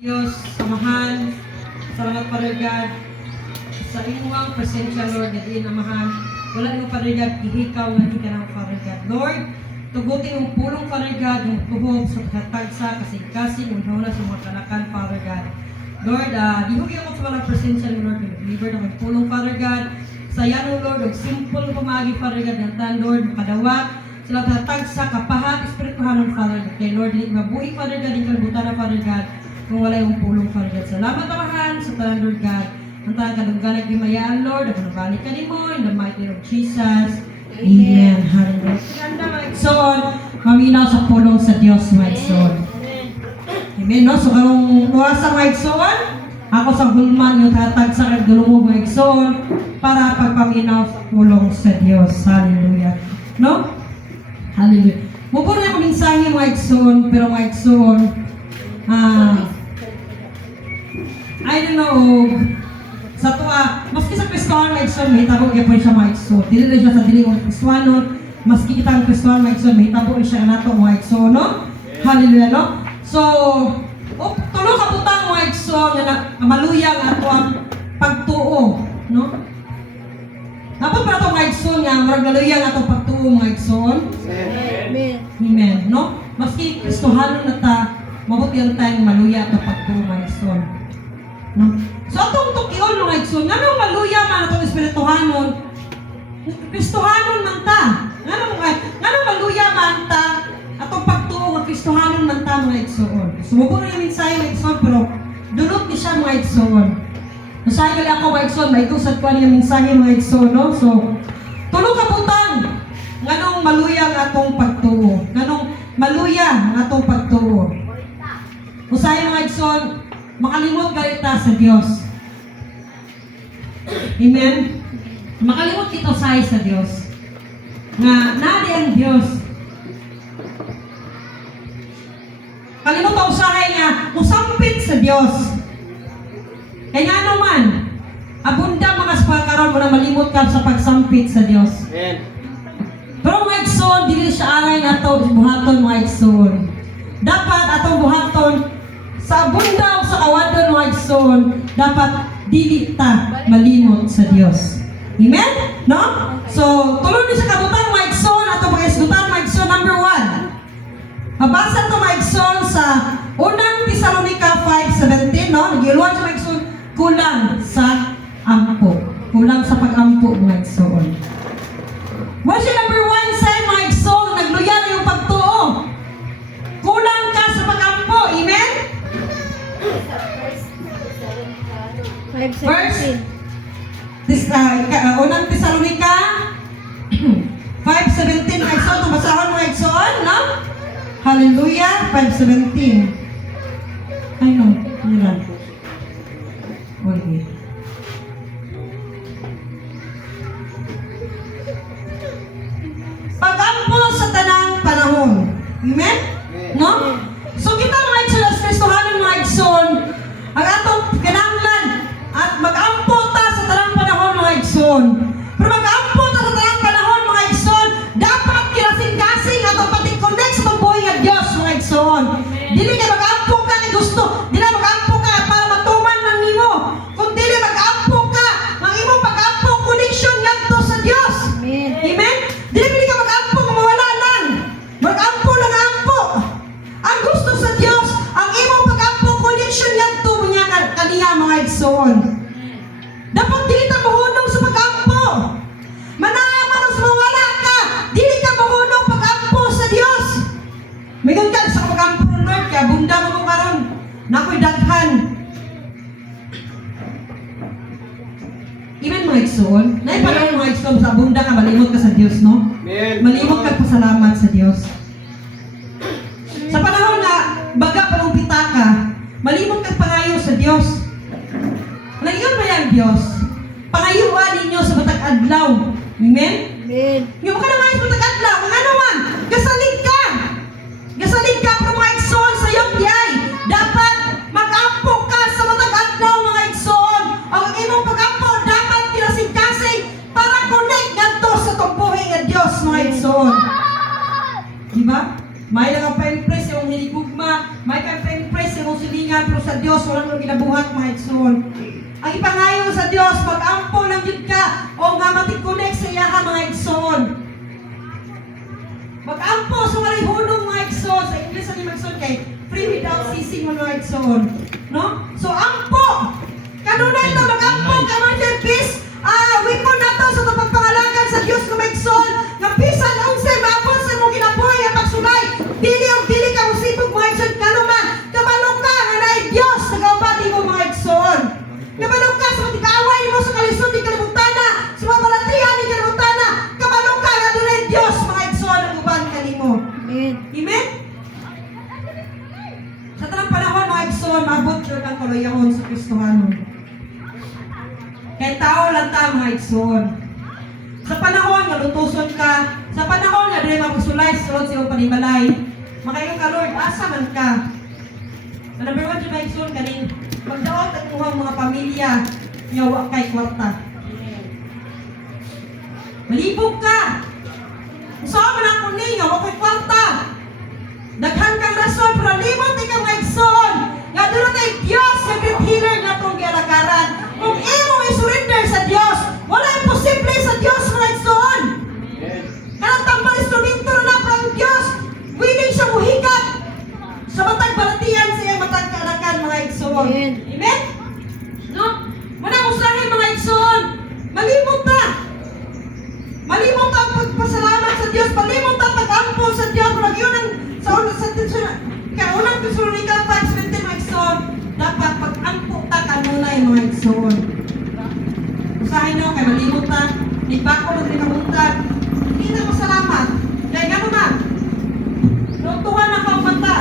Diyos, samahan, salamat parigad sa imuang presensya, Lord, na diin amahan. Wala nimo parigad, ihikaw nga di ka ng parigad. Lord, tugutin yung pulong parigad, yung tuhog sa pagkatagsa, kasing-kasing, yung sa mga kanakan parigad. Lord, dihugi ako sa walang presensya ni Lord, deliver ng pulong parigad. Sa yan, Lord, yung simple pumagi parigad ng tan, Lord, makadawat, sila pagkatagsa, kapahat, espirituhan ng parigad. Kay Lord, hindi mabuhi parigad, hindi kalibutan na parigad. Kung wala yung pulong parigad. Salamat amahan sa tanan, Lord God. Ang talang kadungganag gimayaan, Lord. Ako nabalik ka ni mo in the mighty name of Jesus. Amen. Hallelujah. So, maminaw sa pulong sa Diyos, my son. Amen, no? So, karong luwasa, my son, ako sa hulman yung tatag sa kagdulong mo, my son, para pagpaminaw sa pulong sa Diyos. Hallelujah. No? Hallelujah. Mupuro na akong mensahe, my son, pero my son, I don't know, sa tuwa, maski sa Kristohan, Maigson, may tabog niya po siya, Maigson. Dili na siya sa dili ng Kristohanon, maski kita ang Kristohan, Maigson, may tabog siya nato, Maigson, no? Hallelujah, no? So, tulo ka putang, Maigson, na maluyang ato ang pagtuo, no? Dapat para ito, Maigson, nga, marag maluyang ato pagtuo, Maigson. Amen. Amen, no? Maski Kristohanon na ta, mabuti ang tayong maluya ato pagtuo, Maigson. No? So, atong tukiol mga igsoon, nga nung maluya man atong espirituhanon, Kristohanon man ta. Nga nung maluya man ta, atong pagtuo ng Kristohanon man ta mga igsoon. Sumubo na yung mensahe mga igsoon, pero dunot ni siya mga igsoon. Masahe gali ako mga igsoon, maitusad ko niya mensahe mga igsoon, no? So, tulong kaputang, nga nung maluya ang atong pagtuo. Nga nung maluya ang atong pagtuo. Usahay mga igsoon, makalimot galita sa Diyos. Amen? Makalimot kita usahay sa Diyos. Nga, nadi ang Diyos. Kalimot ang usahay nga, musampit sa Diyos. Kaya nga naman, abunda mga spakaron mo na malimot ka sa pagsampit sa Diyos. Amen. Pero mga igsoon, dili siya aray na ito, buhaton mga igsoon. Dapat atong buhaton, sa abunda o sa kawadon mga igsoon, dapat dili ta malimot sa Diyos. Amen? No? So, tuloy ni sa kabutan mga igsoon, atong pag-isgutan mga igsoon, number 1. Mabasa ito mga igsoon sa unang Thessalonica 5:17, no? Nagiluan siya mga igsoon, kulang sa ampo. Kulang sa pag-ampo mga igsoon. What's your number 1 sign mga igsoon? Nagluya na yung pagtuo. Kulang ka sa pag-ampo. Amen? Verse unang Thessalonica 5:17 mga igsoon. Tumasahon mga igsoon, no? Hallelujah, 5:17. Ay no, nila. Okay. Pag-ampo sa tanang panahon. Amen? No? So kita mga igsoon, as Kristohanon mga igsoon, ang atong kinahanglan at mag-ampo ta sa tanang panahon mga igsoon. Pero mag-ampo ta sa tanang panahon mga igsoon, dapat kinasing-kasing atong pati-connect sa itong buhay ng Diyos mga igsoon. Dili ka mag-ampo ka ni gusto, dili mag-ampo ka para matuman ng nimo. Kung dili mag-ampo ka, ang imo pag-ampo connection ngadto sa Diyos. Amen? Dili ka mag-ampo kung mawala lang. Mag-ampo lang ampo. Ang gusto sa Diyos, ang imo pag-ampo connection ngadto niya kaniya mga igsoon. Dapat dili ta mahunong sa pag-ampo. Manaman sa mawala ka, dili ka mahunong pag-ampo sa Diyos. May ganda sa pag-ampo ng Lord, kaya bunda mo ko karon. Nako'y daghan. Amen mga igsoon. Naipalang mga igsoon sa bunda ka, malimot ka sa Diyos, no? Amen. Malimot ka pasalamat sa Diyos. Sa panahon na baga palumpita ka, malimot ka pangayo sa Diyos. Ngayon ba yung Diyos? Pangayuan ninyo sa batag adlaw. Amen? Amen. Yung ka na nga sa batag adlaw, ang ano man, gasalig ka. Gasalig ka pero mga igsoon sa iyong diyay. Dapat mag-ampo ka sa batag adlaw mga igsoon. Ang imong pag-ampo dapat kinasing-kasing para connect ngadto sa tumbuhay ng Diyos mga igsoon. Diba? May nakapa-impress yung hiligugma, may ka-impress yung silingan, pero sa Diyos Dios wala nang ginabuhat mga igsoon. Ang ipangayo sa Dios pag-ampo lang jud ka o nga matikonek sa iya mga igsoon. Mag-ampo sa walay hunong mga igsoon. Sa English ani magsoon kay free without ceasing mga igsoon. No? So ampo. Kanunay ito mag-ampo ka man dyan, peace. Wikon na to sa pagpangalagan sa Dios nga maigsoon. Nga bisan unsa maapon sa imong ginabuhay at pagsulay. Dili ka usipog mga igsoon kanuman. Kabalo ka nga naay Dios sa gaubati mo mga igsoon. Kabalo ka sa tigaway mo sa kalisod ni kalibutana, sa mga balatihan ni kalibutana. Kabalo ka nga dunay Dios mga igsoon ang uban kanimo. Amen. Amen? Sa tanang panahon mga igsoon, maabot jud ang kaluyahon sa Kristohanon. Kay tao lang ta mga igsoon. Sa panahon nga lutuson ka, sa panahon nga dili magsulay sulod sa iyong panimalay, makayo ka Lord, asa man ka. Sa number 1 mga igsoon kaning magdaot ang inyong mga pamilya nga wa kay kwarta. Malibog ka. Usaw man ang kuning nga wa kay kwarta. Daghan kang rason pero limot ikaw mga igsoon. Nga doon tayo Diyos sa great healer na itong gialagaran. Kung imo i-surrender sa Diyos, wala imposible sa Diyos mga igsoon. Kanang tambal instrumento na pero ang Diyos, willing siya muhigat sa matag balatian sa iyang matag kaalakan mga igsoon. Amen. Amen? No? Manang usahin mga igsoon. Malimot na. Malimot ang pagpasalamat sa Diyos. Malimot ang pag-ampo sa Diyos. Pero yun ang kaya unang Thessalonica 5:17 mga igsoon, dapat pag-ampo ta kanunay mga igsoon. Usahin nyo, kay malimot na, nagbako na rin kamuntag. Hindi na masalamat. Kaya gano'n na. Nuntuhan na kang mata.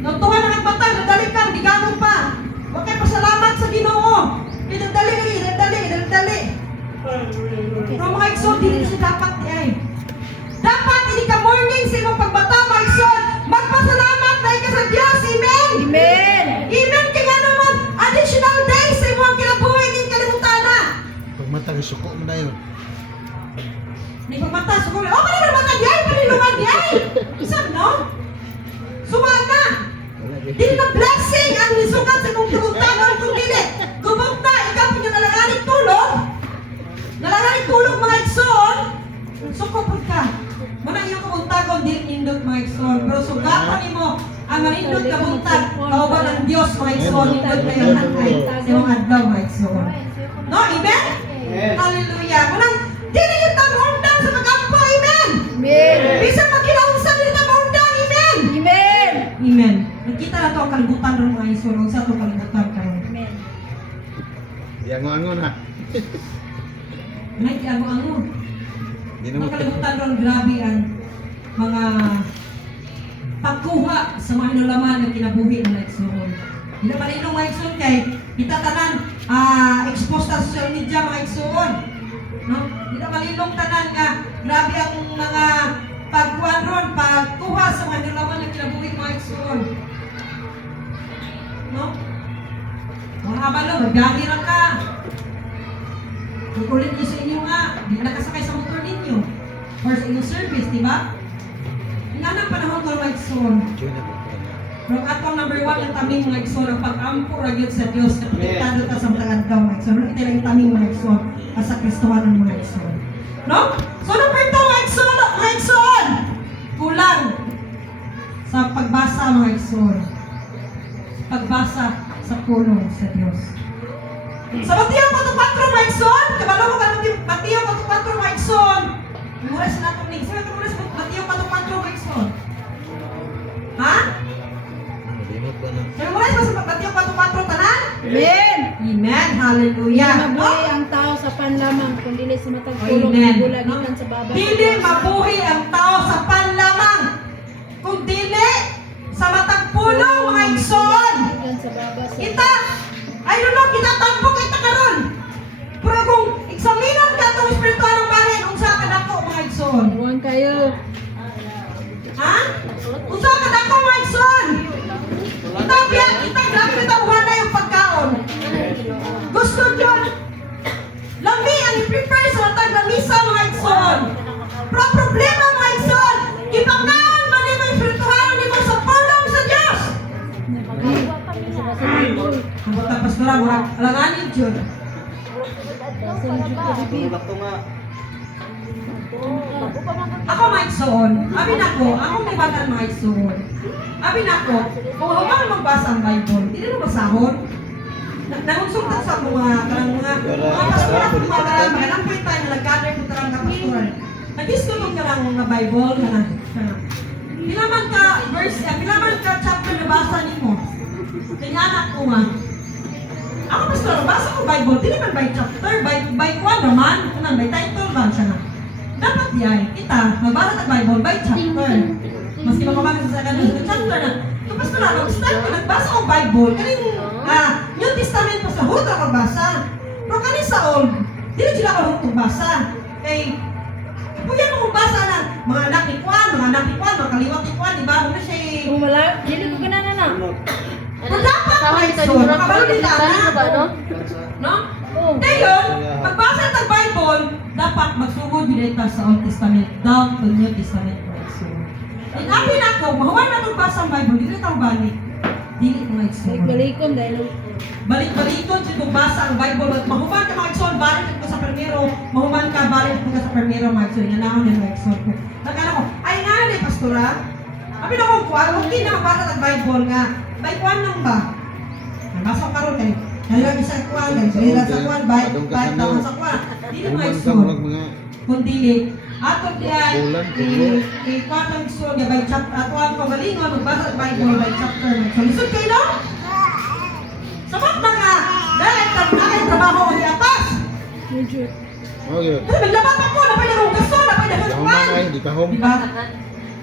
Nuntuhan na kang mata, nadali kang, di gano'n pa. Huwag kayo pasalamat sa Ginoo. Dali. Pero mga igsoon, hindi siya dapat di ay. Dapat hindi ka morning sa imong pagbata, mga igsoon. Magpasalamat dahil ka sa Diyos. Amen? Amen. Amen kaya naman additional days sa imong kinabuhay din kalimutan na. Pag matag suko mo na yun. Hindi pagmata, suko. Oh, pala naman na diay, panilungan diay. Isang no? Sumana. Dili na blessing ang nisukat sa imong kalimutan kung dili. Gubog na, ikaw po yung nalanganing tulog. Nalanganing tulog mga igsoon. Suko po ka. Muna iyong kamuntagon, dili nindot mga igsoon. Pero sugatan nimo ang manindot kamuntag, kauban ng Diyos mga igsoon, nindot kayo hantay sa iyong adlaw mga igsoon. No, amen? Hallelujah. Munang, dili yung tamundang sa mag-ampo, amen? Amen. Bisang magkinaunsan din tamundang, amen? Amen. Amen. Nagkita na ito ang kalibutan ron mga igsoon, sa itong kalibutan karon. Amen. Yango-ango na. May kiago-ango. Di na mo. Makalimutan ron, grabe ang mga pagkuha sa mga inulaman ng kinabuhi ng igsoon. Hindi na malinong mga igsoon kay itatanan exposed sa social media mga igsoon. No? Hindi na malinong tanan nga grabe ang mga pagkuhan ron, pagkuha sa mga inulaman ng kinabuhi mga igsoon. No? Mga balo, magdani lang ka. Ikulit niyo sa inyo nga, hindi na nakasakay sa motor ninyo or sa inyong service, di ba? Nga ng panahon ko mga igsoon. Pero atong number 1 ang taming mga igsoon, ang pag-ampo ragyod sa Diyos na pinitado ta sa mga daw mga igsoon. Ito lang yung taming mga igsoon at sa Kristohan ng mga igsoon. No? So number 2 mga igsoon, kulang sa pagbasa mga igsoon. Pagbasa sa pulong sa Diyos. Sa Mateo 4:4 mga igsoon, kabalo mo ka Mateo 4:4 mga igsoon. Muras na itong ning. Sabi ko muras Mateo 4:4 mga igsoon. Ha? Malimot ba na? Sabi muras ba sa Mateo 4:4 tanan? Amen. Amen. Hallelujah. Mabuhay ang tao sa panlamang kung dili sa matagpulong Amen. bulagitan sa baba. Dili mabuhi ang tao sa panlamang. Kung dili sa matagpulong mga igsoon. Bulagitan sa baba sa Kita, I don't know, kita tampok kita karon. Pero kung eksaminan ka itong espiritual ng bahin, unsa ka dako mga igsoon? Huwag kayo. Ha? Unsa ka dako mga igsoon? Kita biyak, kita grabe kita buhanay yung pagkaon. Gusto John. Lami ang i-prepare sa matag na misa mga igsoon. Pero problema mga igsoon, ipangkaon man ni mo espiritual ni mo sa pulong sa Diyos. Basa-basa Bible. Ang bata pastora, murag alanganin dyan. Basa ng Diyos ka, bibi. Ako maigsoon. Abi nako, ako may batang maigsoon. Abi nako, kung huwag magbasa ang Bible, hindi na basahon. Nangunsulta sa mga pastora kung mga karang magalampay tayo na nag-gather kung karang kapastora. Nag-istulog ka lang ng Bible ka na. Pilaman ka verse, pilaman ka chapter na basa nimo. Kaya anak ko nga. Ako pastor, basa ko Bible, di naman by chapter, by kuwan naman, kunan by title ba siya na. Dapat yan, kita, magbasa ng Bible by chapter. Maski makamagin sa kanila sa chapter na. Ito pastor, mag-start ko, nagbasa ko Bible, kaning New Testament pa sa huwag ako basa. Pero kanin sa Old, di na sila ako basa. Kay, kapag yan ako basa na, mga anak ni Kwan, mga kaliwat ni Kwan, di ba? Ano siya Kung wala, dili ko ganana na. Kung dapat Maigsoon, makabalo nila na. No? Oh. Ngayon, magbasa ng Bible, dapat magsugod binita sa Old Testament, down to New Testament Maigsoon. Inabi na ako, mahuwan na itong basa ang Bible, hindi na balik. Dili ko Maigsoon. Balik-balikom dahil Balik-balikon sa itong basa ang Bible, at mahuman ka Maigsoon, balik ko sa primero, mahuman ka, balik ko sa primero Maigsoon, yan ako na Maigsoon ko. Nagkano ko, ay nga ni pastora, abi na kong kuwan, okay na magbasa ng Bible nga, by kuwan lang ba? Nabasa ko karon kay kaya isa kuwan, kaya sa kuwan, by tawon sa kuwan. Dili Human ka Maigsoon. murag mga Kundi ato diyan Bulan, tulo. kwatang Maigsoon nga by chapter ato ang pagalingon magbasa ng Bible by chapter. So lisod kayo no? Sabat na ka, dahil trabaho ko di atas. medyo Oh, yun. Kasi naglabat ako, napay na kong gasto, napay na kong Dahon kuwan. na kayo, di ka home. Diba?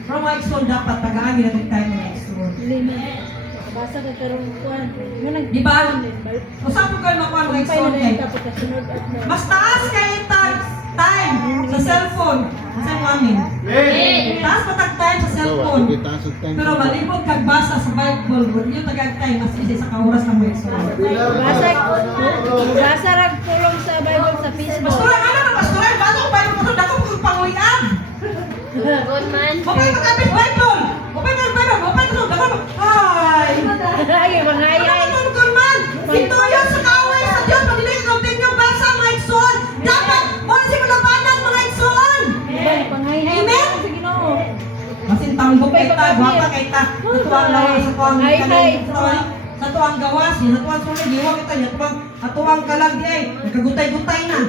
Pero Maigsoon dapat tagaan nila tayo Maigsoon. lima. Basa ka karong kuan. Ngunang Di ba? Usap ko kayo makuha Maigsoon kay tapos kasunod at na. mas taas kayo time sa cellphone. Kasi namin. Taas pa time sa cellphone. Sige, taas ang time. Pero malibog kag basa sa Bible, yung tagag time mas easy sa kauras ng Maigsoon. Basa rag tulong sa Bible sa Facebook. Pastor, ano na pastor? Basa ko Bible pastor, dako ko pangulian. Good man. Mapay magkapit Bible. Mapay Bible, mapay ko dako. Ay. Ay, mga ayay. Ano ko man? Ito yun sa kaway sa Diyos, pagdilig continue basa Maigsoon. Dapat mo si malabanan Maigsoon. Pangayay. Amen? Sa Ginoo. Masin tambok kay ta, guwapa kay ta. Sa tuwang lawas, sa tuwang Ay, ay. sa tuwang gawas, sa tuwang sulit, giwa kita, sa tuwang kalag di ay, nagkagutay-gutay na.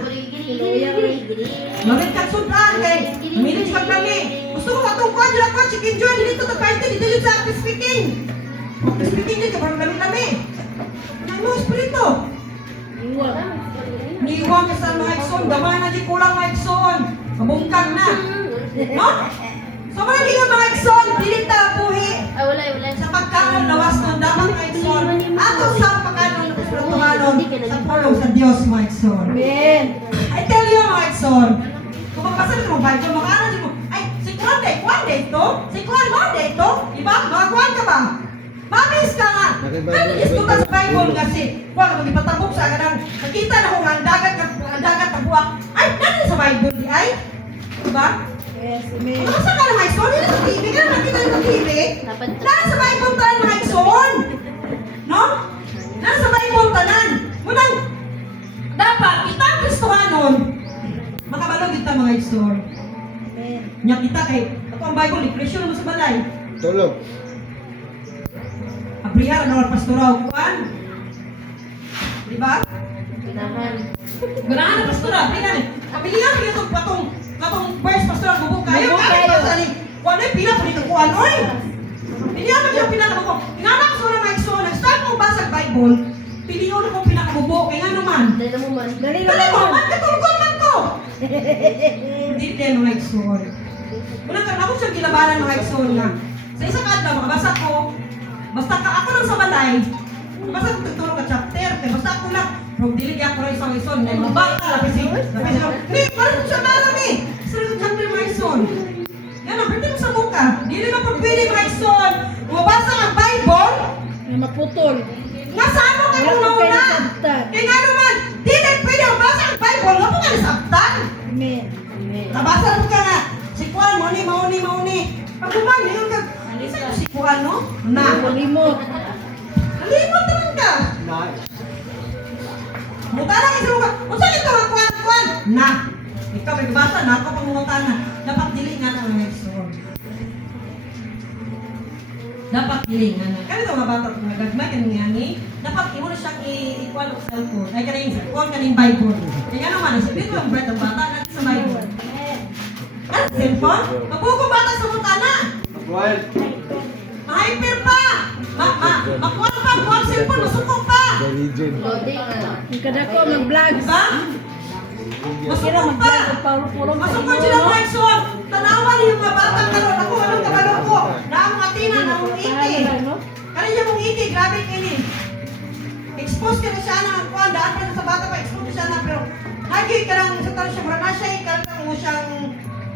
Lamit kang sudan kay, umilit siya kami. Gusto ko matong kwan, dila kwan, chicken joy, dito to kainte, dito yun sa active speaking. Active speaking yun, kaparang lami-lami. Ano mo, espiritu? Iwag. Niiwang ka sa Maigsoon, gamay na di kulang Maigsoon. Kabungkag na. No? So, mga hindi yung Maigsoon, pilit na buhi. Ay, wala, wala. Sa pagkaon lawas ng dapat Maigsoon, ato sa pagkaon ng espirituhanon sa pulong sa Diyos Maigsoon. Amen. I tell you Maigsoon, kung magbasa nito mo Bible, makaaral mo, ay, si Kwan day to, si Kwan day to, diba? Mga Kwan ka ba? Mabis ka nga! Ano gusto ka sa Bible kasi, Kwan, kung ipatabok sa kanang, nakita na kung ang dagat na buwak, ay, natin sa Bible di ay? Diba? Yes, amen. Masa ka na Maigsoon? Hindi na sa TV, ka na nakita na sa TV. Dapat Nasa Bible tanan Maigsoon. No? Nasa Bible tanan. Munang dapat kita ang Kristohanon. Makabalog kita mga Maigsoon. Amen. Nya kita kay ako ang Bible ni Kristo mo sa balay. Tulog. Abrihar na pastoral kuan. Di ba? ganahan. Ganahan na pastoral, abrihar. Abilihan mo itong katong verse pastoral bubong kayo. Bubong Kaya kayo. pa ni kuan ay pila pa dito kuan oy. Iniyan mo yung pinakabubo. Ingana ko sa Maigsoon, nag-start mo basag Bible. Piliyon ako pinakabubo kay nga naman. Dali mo man. Dali Dali mo, lang. man katulgon man ko. Hindi din mga Maigsoon. Unang ka ako siyang gilabanan mga Maigsoon nga. Sa isang adlaw, makabasa ko, basta ka ako lang sa balay, basta ko tutulong ka chapter, kaya basta ako lang, from dilig ako rin sa Maigsoon, na yung bata, lapis ni, parang siya malam eh. Sarap ko chapter mga Maigsoon. Yan, ang pwede mo sa muka. Hindi na po pwede mga Maigsoon. Mabasa ang Bible, Na maputol. nga saan mo kayo Wala ko kayo nauna? nasabtan. Kaya nga naman, di na pwede mabasa ang Bible, nga po nga nasabtan. Amen. Amen. Nabasa mo ka nga. Si Kuan, mauni. Pag kuman, yun ka. Isa ko si Kuan, no? Na. Kalimot. Halimo Mutana kayo sa mga, unsa ito ang kuwan? Na, ikaw may bata na ako pangungutana. Dapat dili nga na mga igsoon. Dapat dili nga na. Kaya ito mga bata kung nagagmay kanong ngani, dapat imo na siyang i-equal of cellphone. Ay kaning cellphone, kaning Bible. Kaya naman, sabihin ko ang bread ng bata natin sa Bible. Ano, cellphone? Mabuko bata sa mutana. Hyper pa! Makuha pa! Kuha ang cellphone! Masukok pa! The legend. Loading ano. Yung kadako mag-vlog. Diba? Kira Masukok pa! mag-vlog. Puro Masukok sila mga igsoon! Tanawan niyo yung mga bata karon. Ako, anong kabalo ko? Na ang mga tina, na ang iti. Kaya mong iti, grabe kini. Expose ka na siya na ang kuhan. Daan pa sa bata pa, expose ka siya na. Pero, lagi ka lang sa tanong siya, na siya, ikalang mo siyang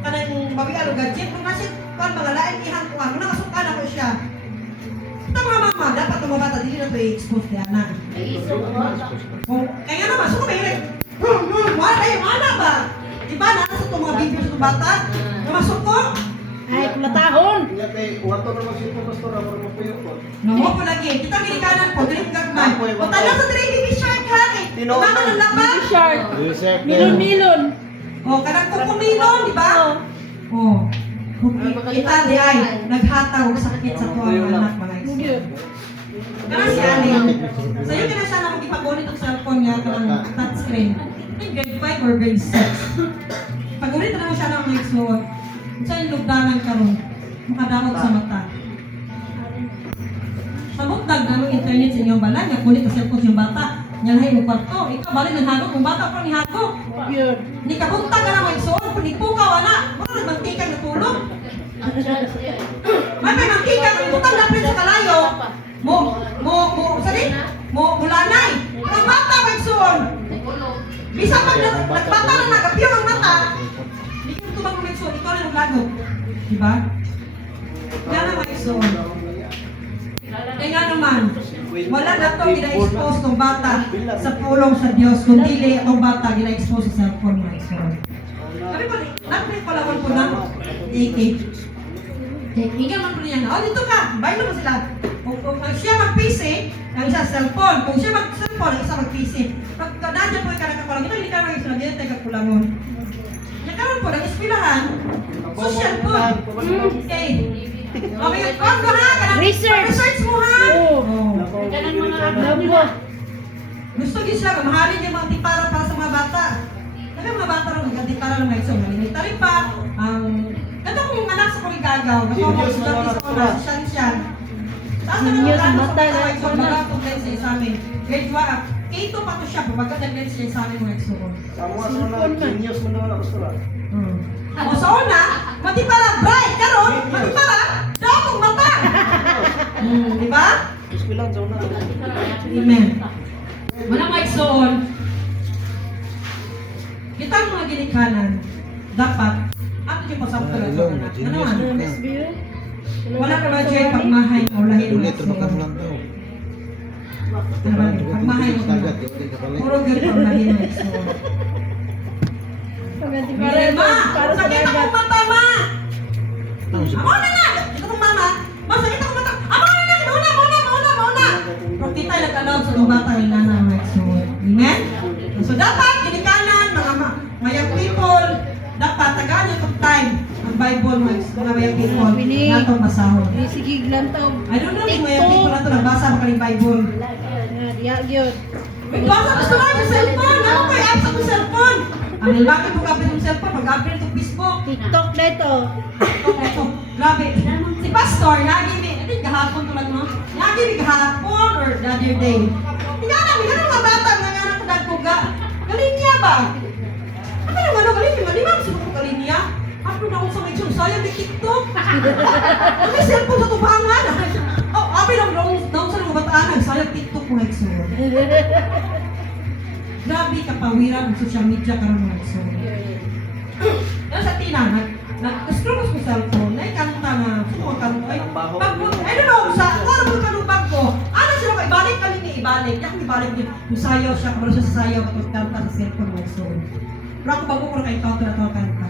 kanang bawian o gadget. Kung nasa kuhan, mga lain ihang kuhan. Kung nakasukan ako siya. Ito mga mama, dapat ang mga bata, dili na ito i-expose niya na. Ay, iso ko. Kaya nga naman, suko may wala ba? Diba, nasa itong mga video sa itong bata? Namasok ko? Ay, kulatahon. Namo ko lagi. Kita ginikanan po, drip gagman. O tala sa drip shark ha. Mama ng lapa. Baby shark. Reset. Milon-milon. O, kanang kukumilon, di ba? O. Kita di ay, naghataw sakit sa tuwang anak mga iso. Kanang si Aling. Sa'yo ka na siya na mag-ipagunit ang cellphone niya kanang touchscreen. Ay, grade 5 or grade 6. Pagunit na naman siya ng mga iso. Sa yung lugdanan karon, makadamot sa mata. Sabot-dag na ng internet sa inyong balay, nga kulit ang cellphone sa iyong bata. Nyalhay mo kwarto. Ikaw, bali ng hagok. Kung bata pa ni hagok. Yun. Ni kabunta ka na mga isoon. Kung ikaw wala. Wala nagmantika na tulog. May mantika. Kung butang na sa kalayo. Mulanay. Ang bata mga isoon. Bisa pag nagbata na nagapyo ang mata. Hindi ka tumag mga isoon. Ikaw na naglagok. Diba? Kaya na mga isoon. Kaya nga naman, wala na ito gina-expose ng bata sa pulong sa Diyos, kundi itong bata gina-expose sa cellphone mga isoon. Kami pa, natin palawan po na, Ikaw man po niya na, dito ka, bayo naman sila. Kung siya mag-PC, ang isa cellphone. Kung siya mag-cellphone, ang isa mag-PC. Pag nandiyan po ka nakakulang, ito hindi ka naman isa, dito tayo kakulangon. Nagkaroon po, nag-ispilahan, social po. Okay. Okay, kung ko ha, research mo ha. Oo. Oh. Labo. Gusto din siya, mahalin yung mga tipara para sa mga bata. Kaya mga bata rin, nagtipara ng mga isong. Malinita rin pa, ito kung anak sa Kurigagaw, nakawag sa dati sa una, si Shanshan. Taas na Genius, naman mata, sa mga eh. isong, magatong din siya sa amin. Grade 1, K2 pa to siya, pagkat nag-grade siya sa amin mga isong. O sa una, matipara, bright, karon, matipara, daw mata. Di ba? Amen. Wala mga igsoon. Kita ang mga ginikanan, dapat, ato yung pasapto lang sa anak. Ano man? Miss Bill. Wala ka ba dyan pagmahay o lahi mga Ulit, igsoon? makam lang daw. Ano ba? Pagmahay o Tagat, lahi. hindi ka pala. Puro girl ang lahi mga igsoon. Pagati Ma! Sakit akong mata, ma! Ano siya? Amo na na! Ito kong mama! Ma, sakit akong mata! Amo na na! Mauna! Pero titay nag-allow sa mga bata ng nana mga igsoon. Amen? So dapat, ginikanan, mga young people, dapat tagaan yung time ang Bible, mga young people, na itong basahon. Sige, glantaw. I don't know kung mga young people na ito nagbasa mo kaning Bible. Diya, yun. Magbasa mo sa mga cellphone! Ano ko yung apps sa mga cellphone? Ang lalaki po kapit yung cellphone, mag-upload itong Facebook. TikTok na ito. Ito, grabe. Si Pastor, lagi may, ito yung kahapon tulad mo, lagi may kahapon or the other day. Tingnan namin, ano mga bata, mga anak ko dagkuga. Galinya ba? Ano yung ano, galinya? Di ba ang sinuko galinya? Upload ako sa may sayang may TikTok. Ano may cellphone sa tubangan? Oh, abi lang daw sa mga bataan, nagsayang TikTok mo like so. Grabe kapawiran ng social media karon mga so. Ano sa tina, nag-scroll ko sa cellphone, naikanta na, sumo kanta, ay, I don't know, sa, kung mo kanong bag ko, ano sila ko, ibalik ka ni ibalik, yakang ibalik din, yung sayaw siya, kamalo siya sa sayaw, kapag kanta sa cellphone mga so. Pero ako bago ko na ka-encounter na ito kanta.